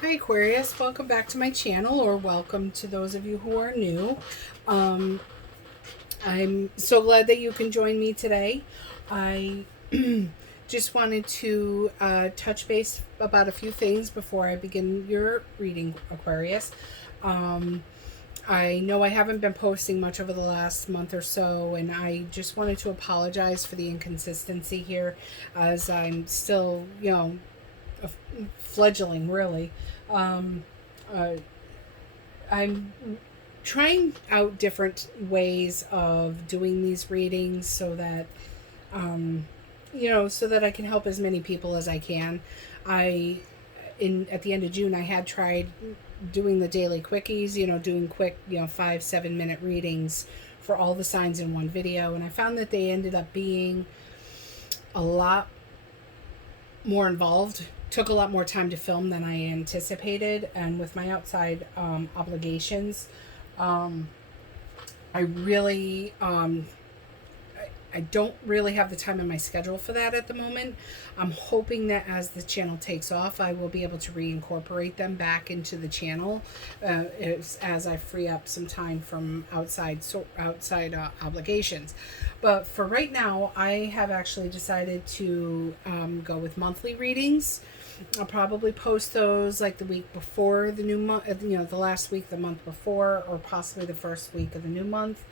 Hi Aquarius, welcome back to my channel, or welcome to those of you who are new. Um, I'm so glad that you can join me today. I just wanted to touch base about a few things before I begin your reading, Aquarius. I know I haven't been posting much over the last month or so, and I just wanted to apologize for the inconsistency here, as I'm still, fledgling, really. Um, uh, I'm trying out different ways of doing these readings so that, so that I can help as many people as I can. At the end of June, I had tried doing the daily quickies, doing quick, 5-7 minute readings for all the signs in one video. And I found that they ended up being a lot more involved, took a lot more time to film than I anticipated. And with my outside obligations, I really I don't really have the time in my schedule for that at the moment. I'm hoping that as the channel takes off, I will be able to reincorporate them back into the channel as I free up some time from outside obligations. But for right now, I have actually decided to go with monthly readings. I'll probably post those like the week before the new month, the last week, the month before, or possibly the first week of the new month.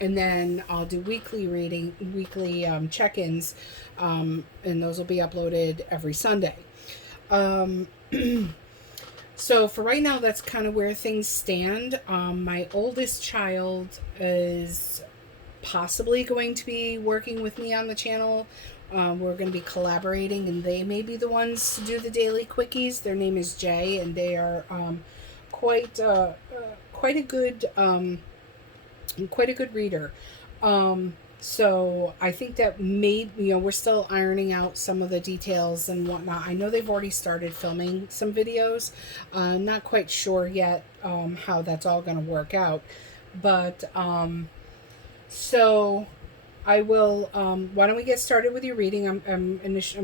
And then I'll do weekly check-ins, and those will be uploaded every Sunday. So for right now, that's kind of where things stand. My oldest child is possibly going to be working with me on the channel. We're going to be collaborating, and they may be the ones to do the daily quickies. Their name is Jay, and they are quite a good reader. So I think that we're still ironing out some of the details and whatnot. I know they've already started filming some videos. Not quite sure yet how that's all going to work out. But so I will, why don't we get started with your reading? I'm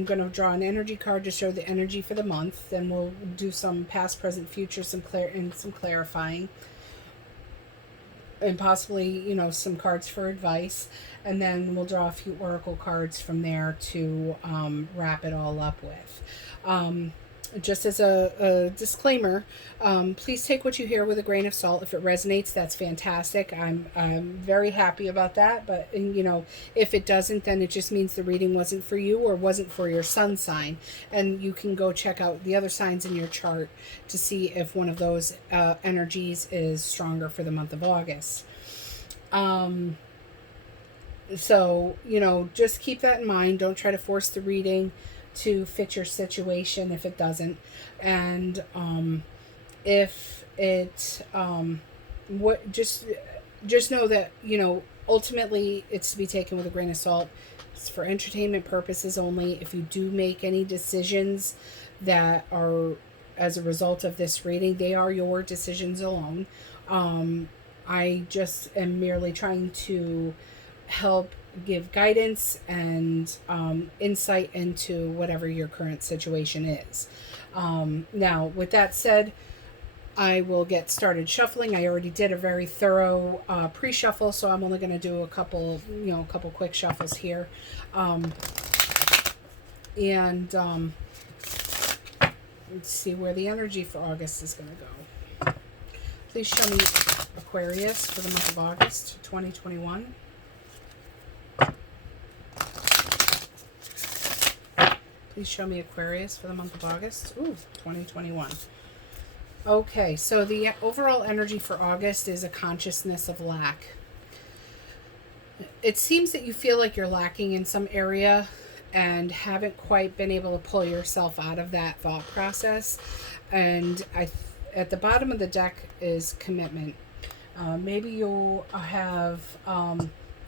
going to draw an energy card to show the energy for the month. Then we'll do some past, present, future, some clarifying. And possibly, some cards for advice. And then we'll draw a few oracle cards from there to wrap it all up with. Just as a disclaimer, please take what you hear with a grain of salt. If it resonates, that's fantastic. I'm very happy about that. But, if it doesn't, then it just means the reading wasn't for you or wasn't for your sun sign. And you can go check out the other signs in your chart to see if one of those energies is stronger for the month of August. So, just keep that in mind. Don't try to force the reading to fit your situation if it doesn't. And if it just know that ultimately it's to be taken with a grain of salt. It's for entertainment purposes only. If you do make any decisions that are as a result of this reading, they are your decisions alone. I just am merely trying to help give guidance and insight into whatever your current situation is. Now, with that said, I will get started shuffling. I already did a very thorough pre-shuffle, so I'm only going to do a couple quick shuffles here. Let's see where the energy for August is going to go. Please show me Aquarius for the month of August 2021. Please show me Aquarius for the month of August. 2021. Okay, so the overall energy for August is a consciousness of lack. It seems that you feel like you're lacking in some area and haven't quite been able to pull yourself out of that thought process. And at the bottom of the deck is commitment. Maybe you'll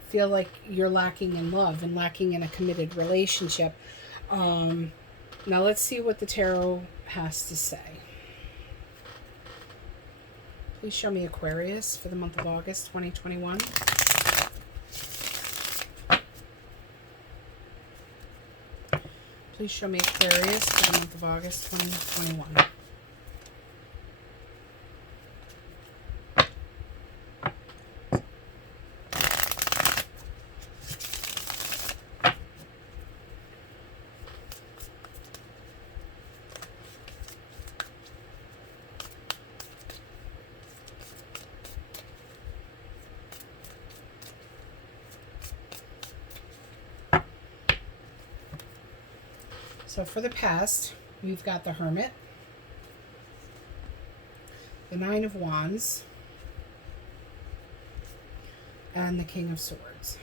feel like you're lacking in love and lacking in a committed relationship. Now let's see what the tarot has to say. Please show me Aquarius for the month of August 2021. Please show me Aquarius for the month of August 2021. So for the past, we've got the Hermit, the Nine of Wands, and the King of Swords.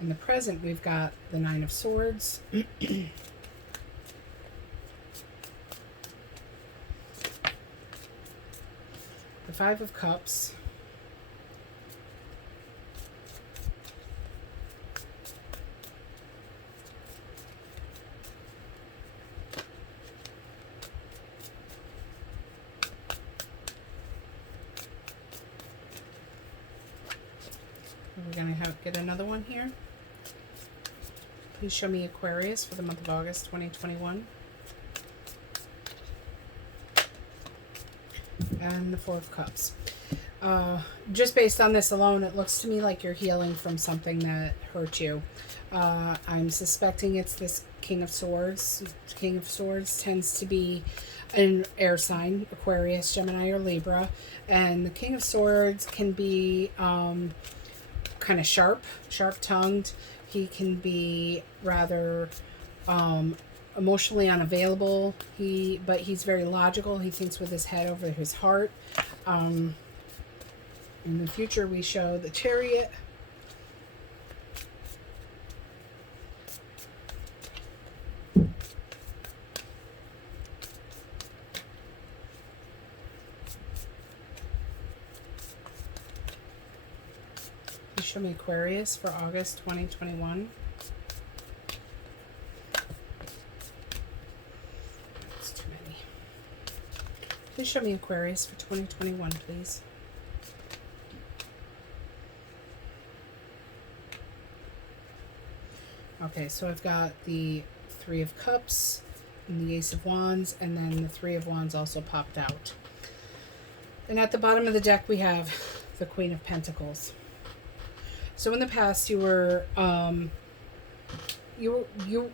In the present, we've got the Nine of Swords, the Five of Cups, we're going to get another one here. Please show me Aquarius for the month of August 2021. And the Four of Cups. Just based on this alone, it looks to me like you're healing from something that hurt you. I'm suspecting it's this King of Swords. King of Swords tends to be an air sign, Aquarius, Gemini, or Libra. And the King of Swords can be kind of sharp-tongued. He can be rather emotionally unavailable. But he's very logical. He thinks with his head over his heart. In the future, we show the Chariot. Please show me Aquarius for August 2021. That's too many. Please show me Aquarius for 2021, please. Okay, so I've got the Three of Cups and the Ace of Wands, and then the Three of Wands also popped out. And at the bottom of the deck, we have the Queen of Pentacles. So in the past, you were,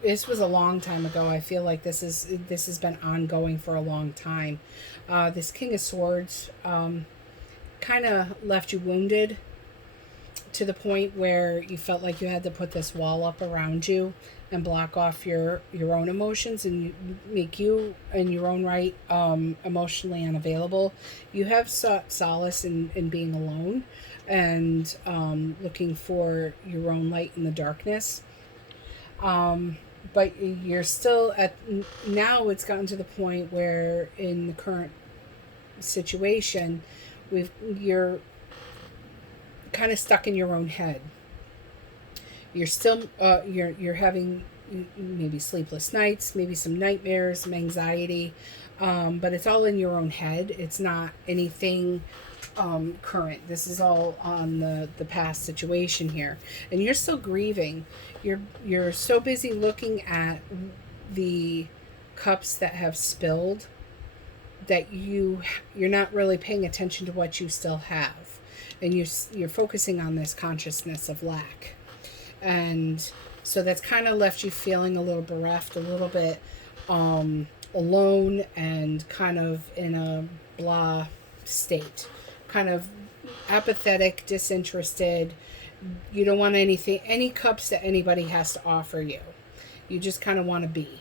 this was a long time ago. I feel like this has been ongoing for a long time. This King of Swords kind of left you wounded, to the point where you felt like you had to put this wall up around you and block off your own emotions, and make you in your own right emotionally unavailable. You have sought solace in being alone and looking for your own light in the darkness. But you're still now it's gotten to the point where in the current situation, you're kind of stuck in your own head. You're still you're having maybe sleepless nights, maybe some nightmares, some anxiety, but it's all in your own head. It's not anything current. This is all on the past situation here, and you're still grieving. You're so busy looking at the cups that have spilled that you're not really paying attention to what you still have. And you're focusing on this consciousness of lack. And so that's kind of left you feeling a little bereft, a little bit alone, and kind of in a blah state. Kind of apathetic, disinterested. You don't want any cups that anybody has to offer you. You just kind of want to be.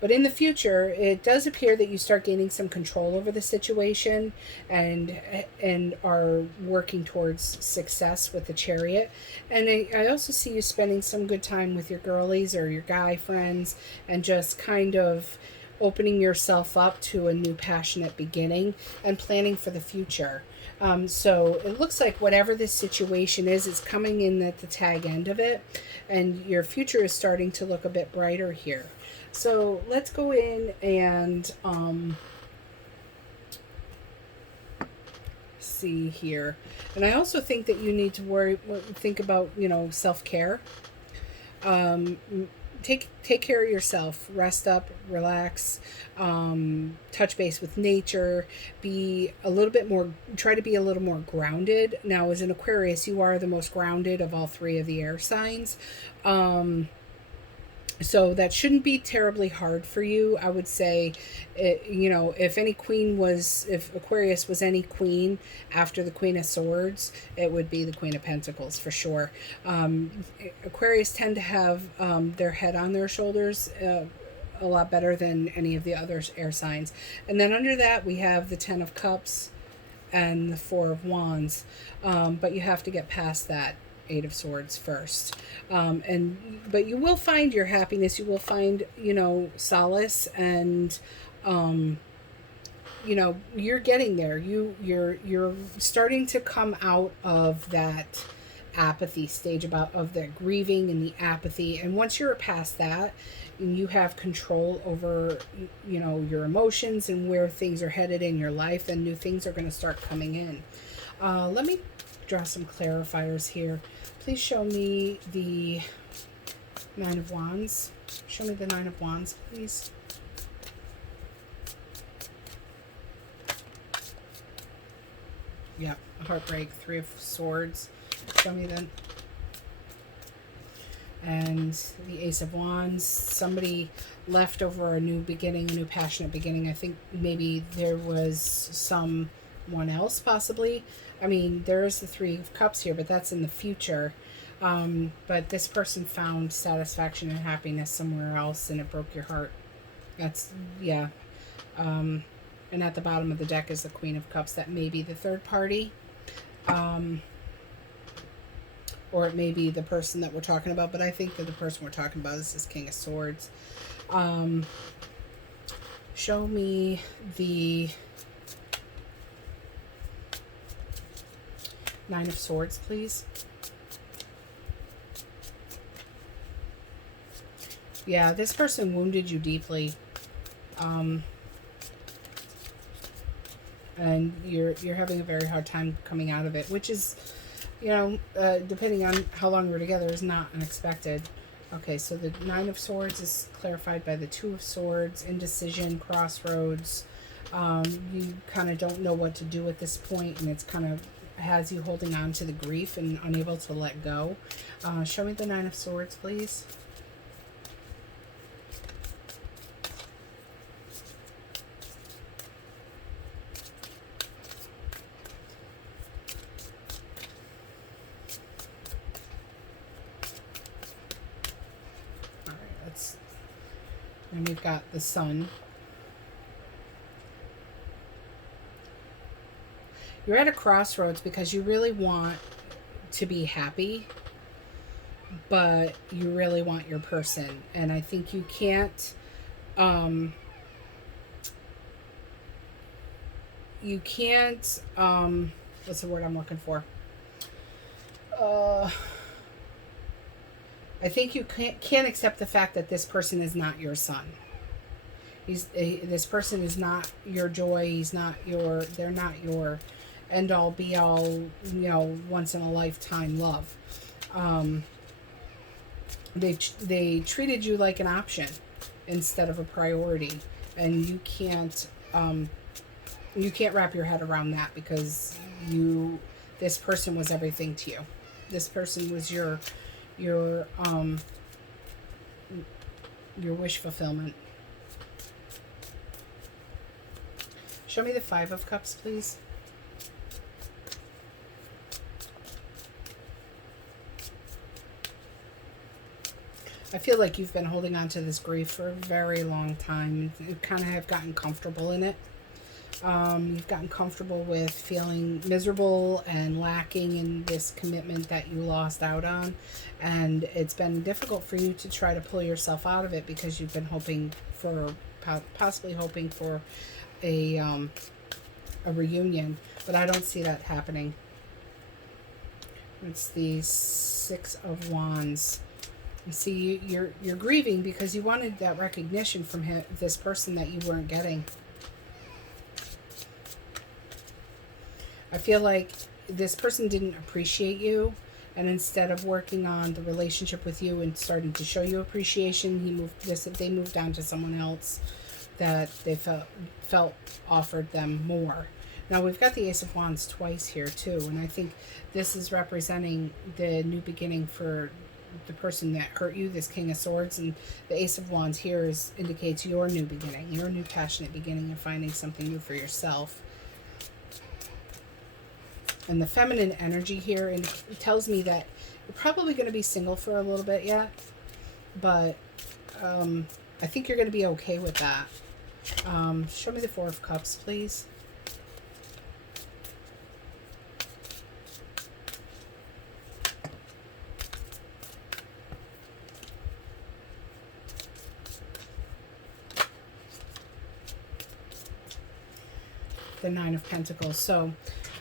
But in the future, it does appear that you start gaining some control over the situation and are working towards success with the Chariot. And I also see you spending some good time with your girlies or your guy friends and just kind of opening yourself up to a new passionate beginning and planning for the future. So it looks like whatever this situation is coming in at the tag end of it, and your future is starting to look a bit brighter here. So let's go in and see here. And I also think that you need to think about, you know, self-care. Um, take care of yourself. Rest up, relax, touch base with nature. Be a little bit more. Try to be a little more grounded. Now, as an Aquarius, you are the most grounded of all three of the air signs. So that shouldn't be terribly hard for you. I would say, you know, if Aquarius was any queen after the Queen of Swords, it would be the Queen of Pentacles for sure. Aquarius tend to have their head on their shoulders a lot better than any of the other air signs. And then under that, we have the Ten of Cups and the Four of Wands. But you have to get past that Eight of Swords first. But you will find your happiness. You will find, you know, solace, and you know, you're getting there. You're starting to come out of that apathy stage of the grieving and the apathy. And once you're past that, and you have control over, you know, your emotions and where things are headed in your life, then new things are going to start coming in. Let me draw some clarifiers here. Please show me the Nine of Wands. Show me the Nine of Wands, please. Yep, heartbreak, Three of Swords. Show me then. And the Ace of Wands. Somebody left over a new beginning, a new passionate beginning. I think maybe there was someone else possibly. I mean, there is the Three of Cups here, but that's in the future. But this person found satisfaction and happiness somewhere else, and it broke your heart. That's, yeah. And at the bottom of the deck is the Queen of Cups. That may be the third party. Or it may be the person that we're talking about, but I think that the person we're talking about is this King of Swords. Show me the Nine of Swords, please. Yeah, this person wounded you deeply. And you're having a very hard time coming out of it, which is, you know, depending on how long we're together, is not unexpected. Okay, so the Nine of Swords is clarified by the Two of Swords, indecision, crossroads. You kind of don't know what to do at this point, and it's kind of has you holding on to the grief and unable to let go. Show me the Nine of Swords, please. All right, and we've got the Sun. You're at a crossroads because you really want to be happy, but you really want your person. And I think you can't, what's the word I'm looking for? I think you can't accept the fact that this person is not your son. This person is not your joy. They're not your end all be all, you know, once in a lifetime love. They treated you like an option instead of a priority, and you can't wrap your head around that, because this person was everything to you. This person was your wish fulfillment. Show me the Five of Cups, please. I feel like you've been holding on to this grief for a very long time. You kind of have gotten comfortable in it. You've gotten comfortable with feeling miserable and lacking in this commitment that you lost out on. And it's been difficult for you to try to pull yourself out of it, because you've been possibly hoping for a reunion. But I don't see that happening. It's the Six of Wands. You see, you're grieving because you wanted that recognition from this person that you weren't getting. I feel like this person didn't appreciate you, and instead of working on the relationship with you and starting to show you appreciation, they moved on to someone else that they felt offered them more. Now we've got the Ace of Wands twice here too, and I think this is representing the new beginning for the person that hurt you, this King of Swords, and the Ace of Wands here indicates your new beginning, your new passionate beginning of finding something new for yourself. And the feminine energy here, and it tells me that you're probably going to be single for a little bit yet, but I think you're going to be okay with that. Show me the Four of Cups, please. The Nine of Pentacles. So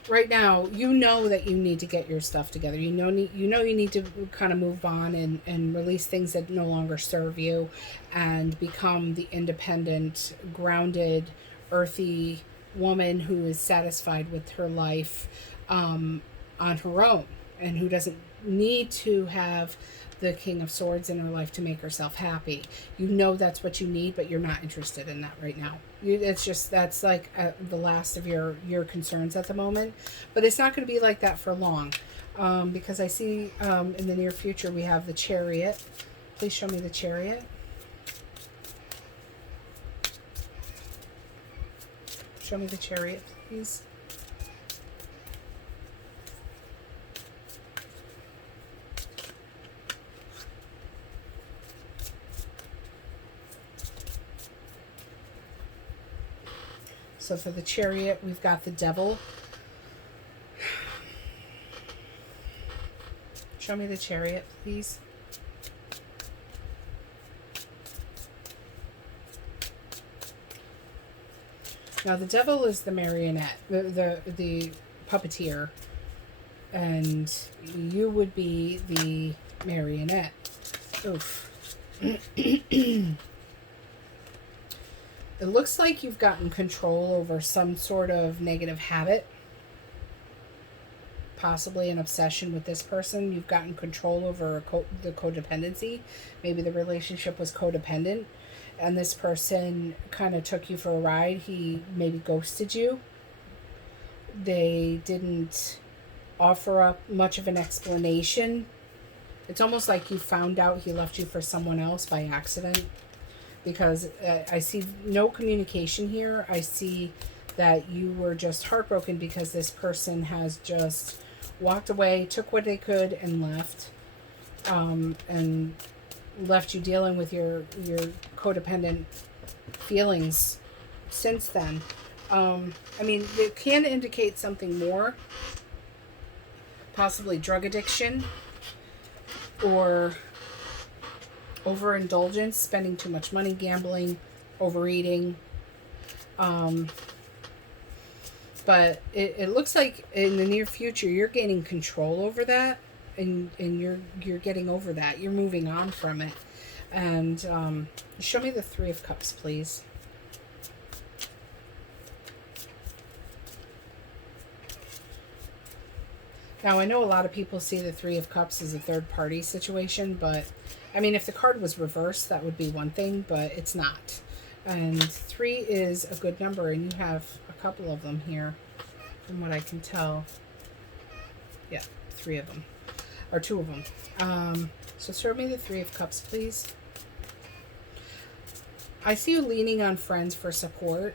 right now, you know that you need to get your stuff together. You know you need to kind of move on and release things that no longer serve you and become the independent, grounded, earthy woman who is satisfied with her life on her own and who doesn't need to have the King of Swords in her life to make herself happy. You know that's what you need, but you're not interested in that right now. That's like the last of your concerns at the moment. But it's not going to be like that for long, because I see in the near future we have the Chariot. Please show me the Chariot. Show me the Chariot, please. So for the Chariot, we've got the Devil. Show me the Chariot, please. Now the Devil is the marionette, the puppeteer, and you would be the marionette. Oof. It looks like you've gotten control over some sort of negative habit, possibly an obsession with this person. You've gotten control over the codependency. Maybe the relationship was codependent, and this person kind of took you for a ride. He maybe ghosted you. They didn't offer up much of an explanation. It's almost like you found out he left you for someone else by accident. Because I see no communication here. I see that you were just heartbroken because this person has just walked away, took what they could, and left. And left you dealing with your codependent feelings since then. I mean, it can indicate something more. Possibly drug addiction or overindulgence, spending too much money, gambling, overeating. But it looks like in the near future you're gaining control over that, and you're getting over that. You're moving on from it. And show me the Three of Cups, please. Now, I know a lot of people see the Three of Cups as a third-party situation, but, I mean, if the card was reversed, that would be one thing, but it's not. And 3 is a good number, and you have a couple of them here, from what I can tell. Yeah, 3 of them, or 2 of them. So show me the Three of Cups, please. I see you leaning on friends for support.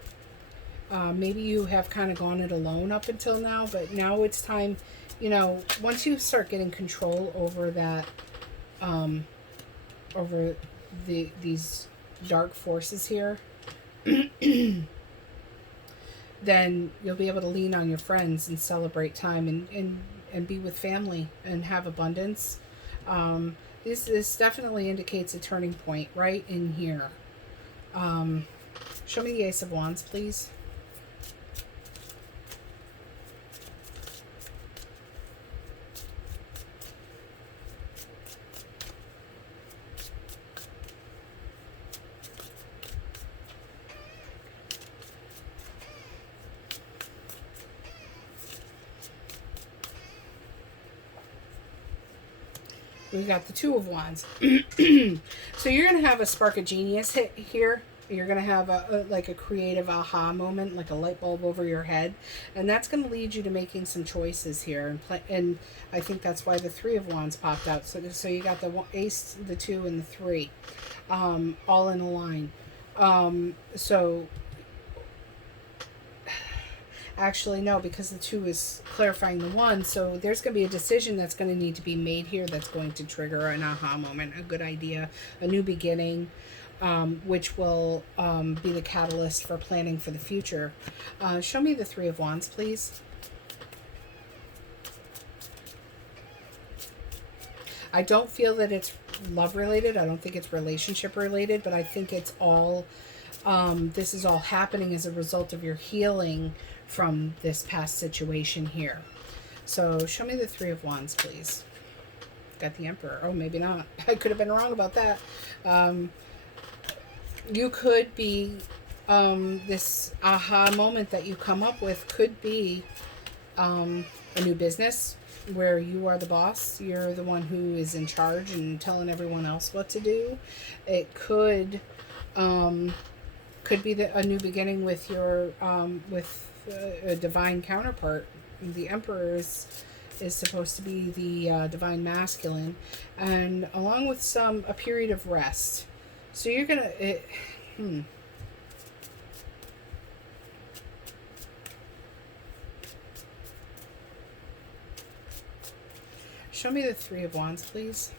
Maybe you have kind of gone it alone up until now, but now it's time. You know, once you start getting control over that, over these dark forces here, then you'll be able to lean on your friends and celebrate time and be with family and have abundance. This definitely indicates a turning point right in here. Show me the Ace of Wands, please. We got the Two of Wands. So you're going to have a spark of genius hit here. You're going to have like a creative aha moment, like a light bulb over your head. And that's going to lead you to making some choices here. And I think that's why the Three of Wands popped out. So you got the Ace, the 2, and the 3 all in a line. So actually, no, because the 2 is clarifying the 1. So there's going to be a decision that's going to need to be made here that's going to trigger an aha moment, a good idea, a new beginning, which will be the catalyst for planning for the future. Show me the 3 of Wands, please. I don't feel that it's love related. I don't think it's relationship related, but I think it's all, this is all happening as a result of your healing from this past situation here. So show me the 3 of Wands, please. Got the Emperor. Oh, maybe not. I could have been wrong about that. You could be, this aha moment that you come up with could be a new business where you are the boss. You're the one who is in charge and telling everyone else what to do. It could be a new beginning with your a divine counterpart. The Emperor is supposed to be the divine masculine, and along with a period of rest. So you're gonna show me the 3 of Wands, please.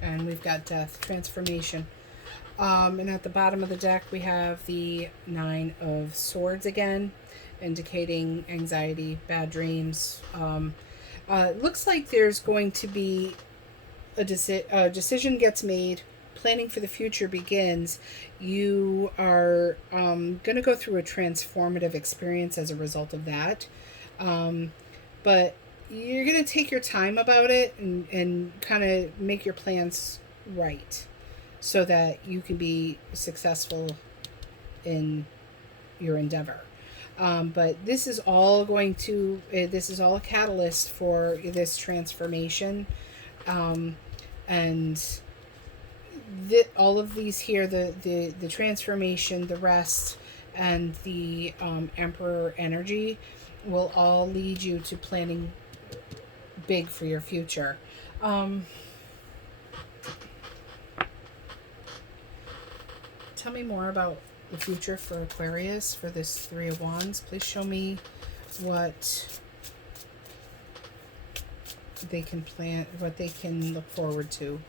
And we've got death, transformation. And at the bottom of the deck, we have the 9 of Swords again, indicating anxiety, bad dreams. It looks like there's going to be a decision gets made. Planning for the future begins. You are going to go through a transformative experience as a result of that. But you're going to take your time about it and kind of make your plans right so that you can be successful in your endeavor. But this is all this is all a catalyst for this transformation. And all of these here, the transformation, the rest, and the Emperor energy will all lead you to planning big for your future. Tell me more about the future for Aquarius for this 3 of Wands. Please show me what they can plan, what they can look forward to.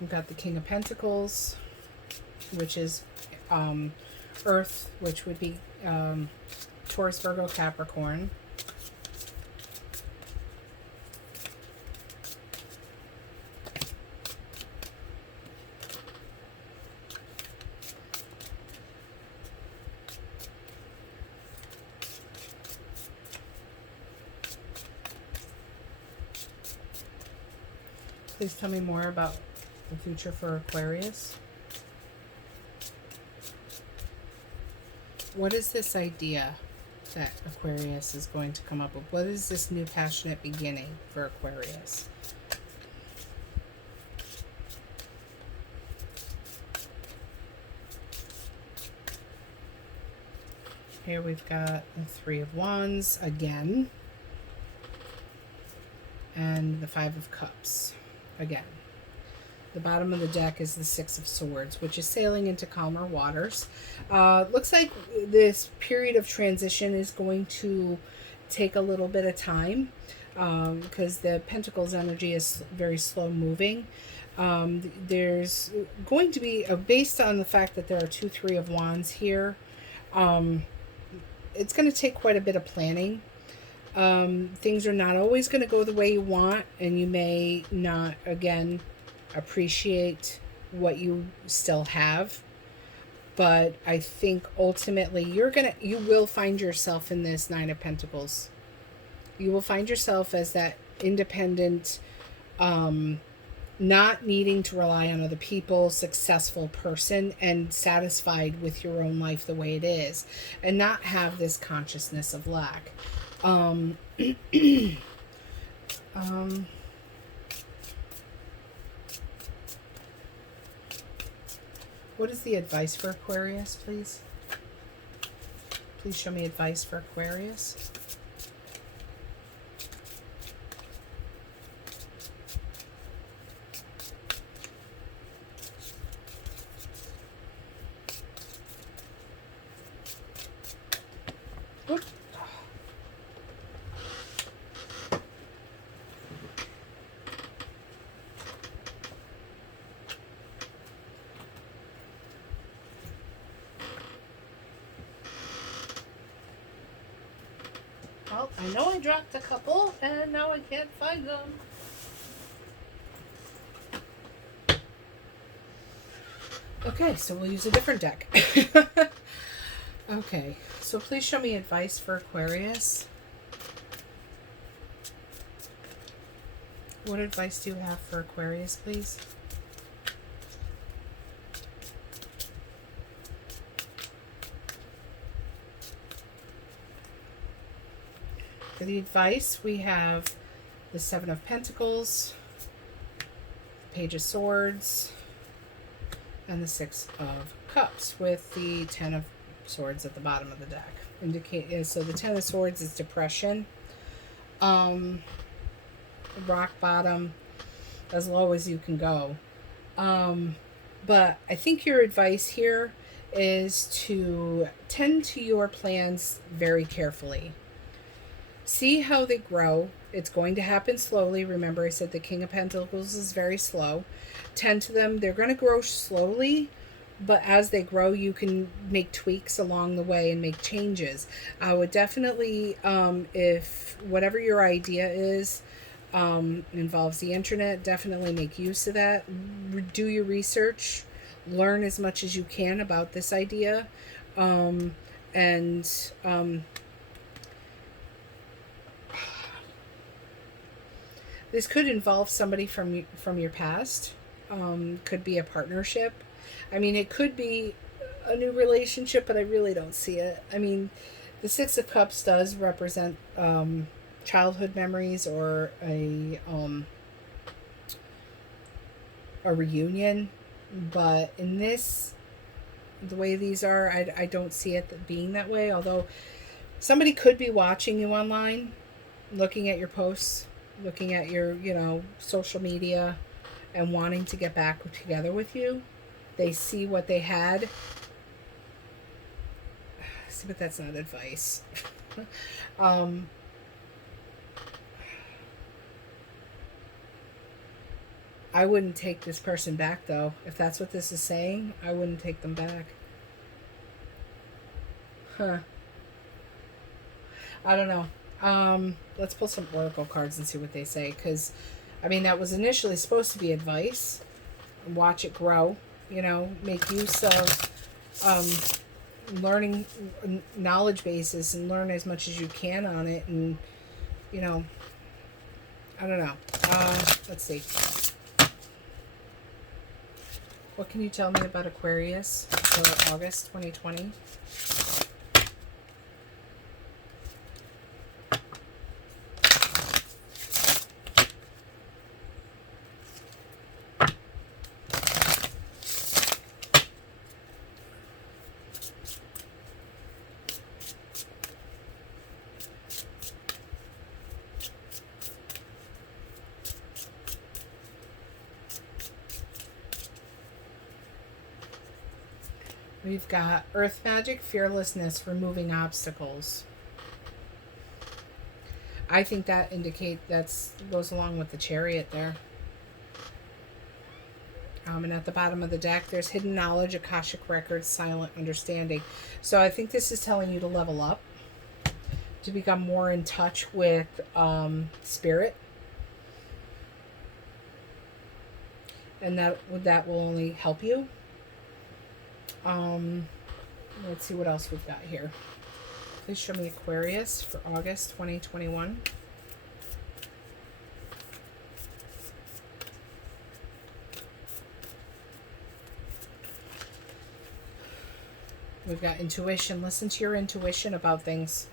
We've got the King of Pentacles, which is Earth, which would be Taurus, Virgo, Capricorn. Please tell me more about the future for Aquarius. What is this idea that Aquarius is going to come up with? What is this new passionate beginning for Aquarius? Here we've got the 3 of Wands again. And the 5 of Cups again. The bottom of the deck is the 6 of Swords, which is sailing into calmer waters. Looks like this period of transition is going to take a little bit of time because the Pentacles energy is very slow moving. There's going to be, based on the fact that there are 2 3 of Wands here, it's going to take quite a bit of planning. Things are not always going to go the way you want, and you may not, again, appreciate what you still have But I think ultimately you will find yourself in this Nine of Pentacles. You will find yourself as that independent, not needing to rely on other people, successful person, and satisfied with your own life the way it is, and not have this consciousness of lack. What is the advice for Aquarius, please? Please show me advice for Aquarius. Whoop. Well, I know I dropped a couple, and now I can't find them. Okay, so we'll use a different deck. Okay, so please show me advice for Aquarius. What advice do you have for Aquarius, please? For the advice, we have the Seven of Pentacles, Page of Swords, and the Six of Cups, with the Ten of Swords at the bottom of the deck. So the Ten of Swords is depression, rock bottom, as low as you can go. But I think your advice here is to tend to your plans very carefully. See how they grow. It's going to happen slowly. Remember, I said the King of Pentacles is very slow. Tend to them. They're going to grow slowly, but as they grow, you can make tweaks along the way and make changes. I would definitely, if whatever your idea is, involves the internet, definitely make use of that. Do your research. Learn as much as you can about this idea. This could involve somebody from your past. Could be a partnership. I mean, it could be a new relationship, but I really don't see it. I mean, the Six of Cups does represent childhood memories or a reunion, but in this, the way these are, I don't see it being that way. Although somebody could be watching you online, looking at your posts, looking at your, social media, and wanting to get back together with you. They see what they had. See, but that's not advice. I wouldn't take this person back, though. If that's what this is saying, I wouldn't take them back. Huh. I don't know. Let's pull some oracle cards and see what they say, because I mean, that was initially supposed to be advice. Watch it grow, make use of learning knowledge bases and learn as much as you can on it. And I don't know. Let's see, what can you tell me about Aquarius for August 2020? We've got earth magic, fearlessness, removing obstacles. I think that goes along with the Chariot there. And at the bottom of the deck, there's hidden knowledge, Akashic records, silent understanding. So I think this is telling you to level up, to become more in touch with spirit, and that will only help you. Let's see what else we've got here. Please show me Aquarius for August 2021. We've got intuition. Listen to your intuition about things.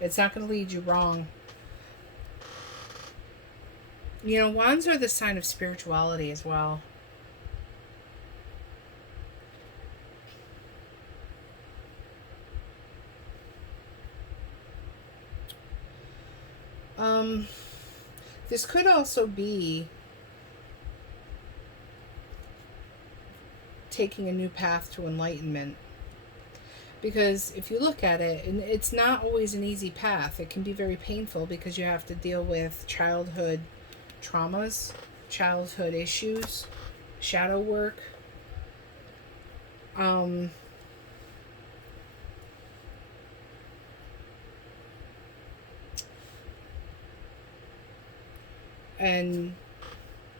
It's not going to lead you wrong. You know, wands are the sign of spirituality as well. This could also be taking a new path to enlightenment. Because if you look at it, and it's not always an easy path. It can be very painful because you have to deal with childhood traumas, childhood issues, shadow work. And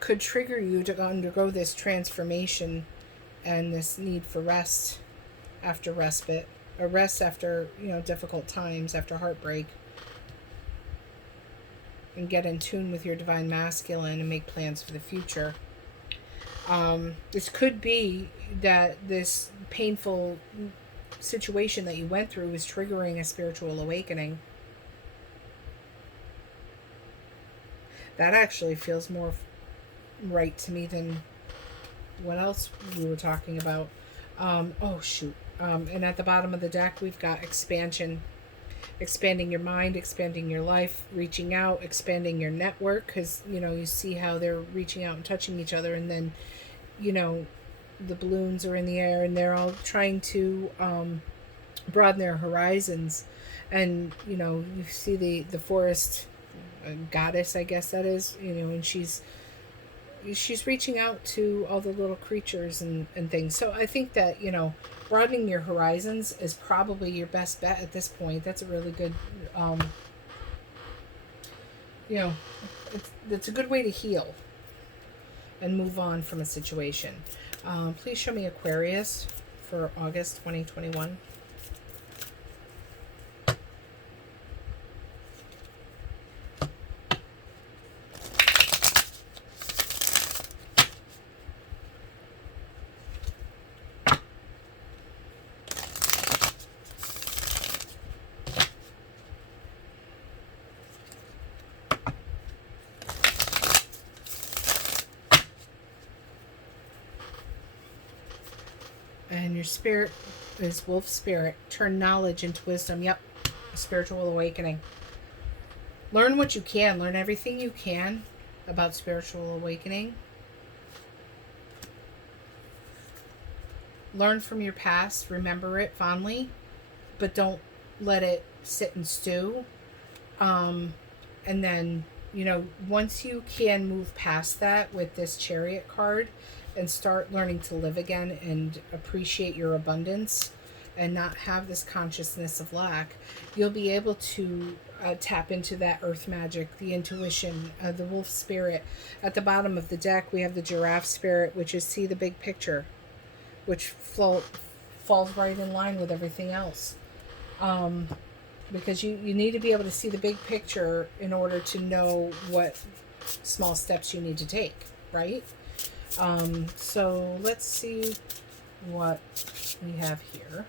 could trigger you to undergo this transformation and this need for rest after respite, a rest after, difficult times, after heartbreak, and get in tune with your divine masculine and make plans for the future. This could be that this painful situation that you went through is triggering a spiritual awakening. That actually feels more right to me than what else we were talking about. And at the bottom of the deck, we've got expansion. Expanding your mind, expanding your life, reaching out, expanding your network. Because, you see how they're reaching out and touching each other. And then, the balloons are in the air and they're all trying to broaden their horizons. And, you see the forest goddess, I guess that is, and she's reaching out to all the little creatures and things. So I think that, broadening your horizons is probably your best bet at this point. That's a really good, it's a good way to heal and move on from a situation. Please show me Aquarius for August 2021. And your spirit is wolf spirit. Turn knowledge into wisdom. Yep. A spiritual awakening. Learn what you can. Learn everything you can about spiritual awakening. Learn from your past. Remember it fondly. But don't let it sit and stew. And then, once you can move past that with this Chariot card, and start learning to live again and appreciate your abundance and not have this consciousness of lack, you'll be able to tap into that earth magic, the intuition, the wolf spirit. At the bottom of the deck, we have the giraffe spirit, which is see the big picture, which falls right in line with everything else. Because you need to be able to see the big picture in order to know what small steps you need to take, right? So let's see what we have here.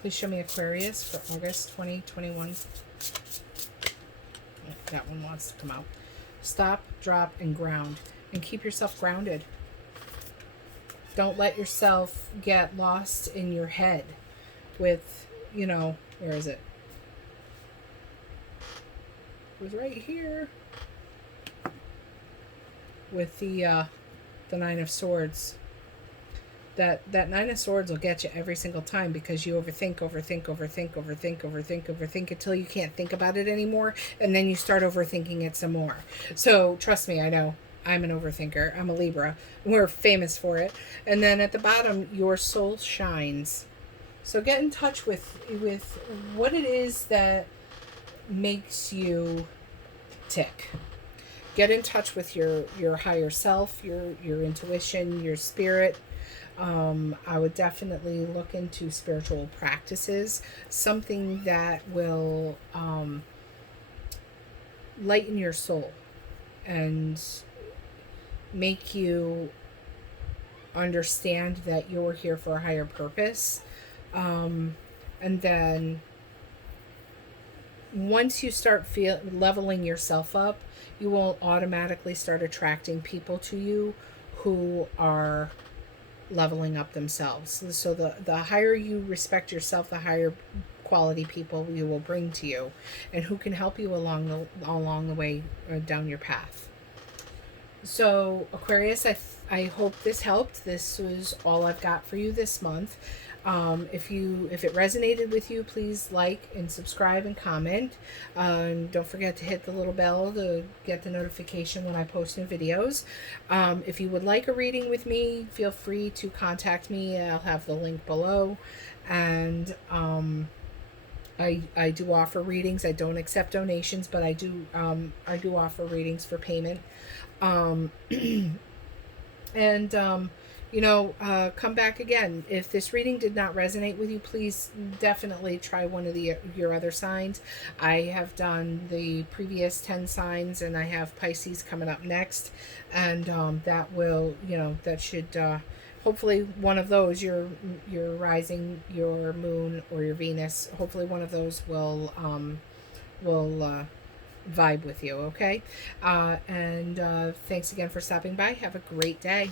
Please show me Aquarius for August 2021. That one wants to come out. Stop, drop, and ground. And keep yourself grounded. Don't let yourself get lost in your head with, where is it? It was right here. With the Nine of Swords. That Nine of Swords will get you every single time because you overthink until you can't think about it anymore, and then you start overthinking it some more. So trust me, I know. I'm an overthinker. I'm a Libra. We're famous for it. And then at the bottom, your soul shines. So get in touch with what it is that makes you tick. Get in touch with your higher self, your intuition, your spirit. I would definitely look into spiritual practices, something that will lighten your soul and make you understand that you're here for a higher purpose. And then once you start leveling yourself up, you will automatically start attracting people to you who are leveling up themselves. So the higher you respect yourself, the higher quality people you will bring to you, and who can help you along the way down your path. So Aquarius, I hope this helped. This was all I've got for you this month. If it resonated with you, please like and subscribe and comment. Don't forget to hit the little bell to get the notification when I post new videos. If you would like a reading with me, feel free to contact me. I'll have the link below. And I do offer readings. I don't accept donations, but I do offer readings for payment. Come back again. If this reading did not resonate with you, please definitely try one of your other signs. I have done the previous 10 signs, and I have Pisces coming up next, and that should hopefully one of those, your rising, your moon, or your Venus, hopefully one of those will vibe with you. Okay, and thanks again for stopping by. Have a great day.